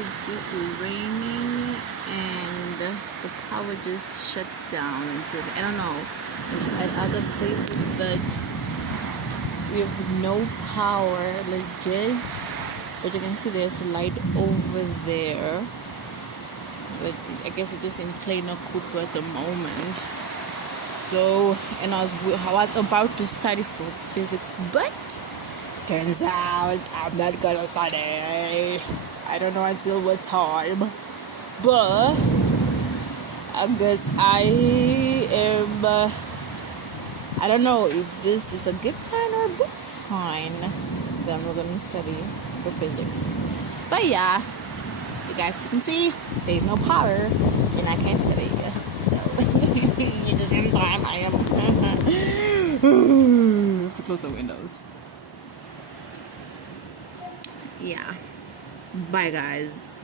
it is raining and the power just shut down until I don't know at other places, but we have no power, legit. But you can see there's a light over there, but I guess it's just in Plano Cooper at the moment. So, and I was about to study for physics, but turns out I'm not gonna study. I don't know until what time, but I guess I am. I don't know if this is a good sign or a bad sign. Then we're gonna study for physics. But yeah, you guys can see there's no power and I can't study. So at the same time, I am have to close the windows. Yeah. Bye, guys.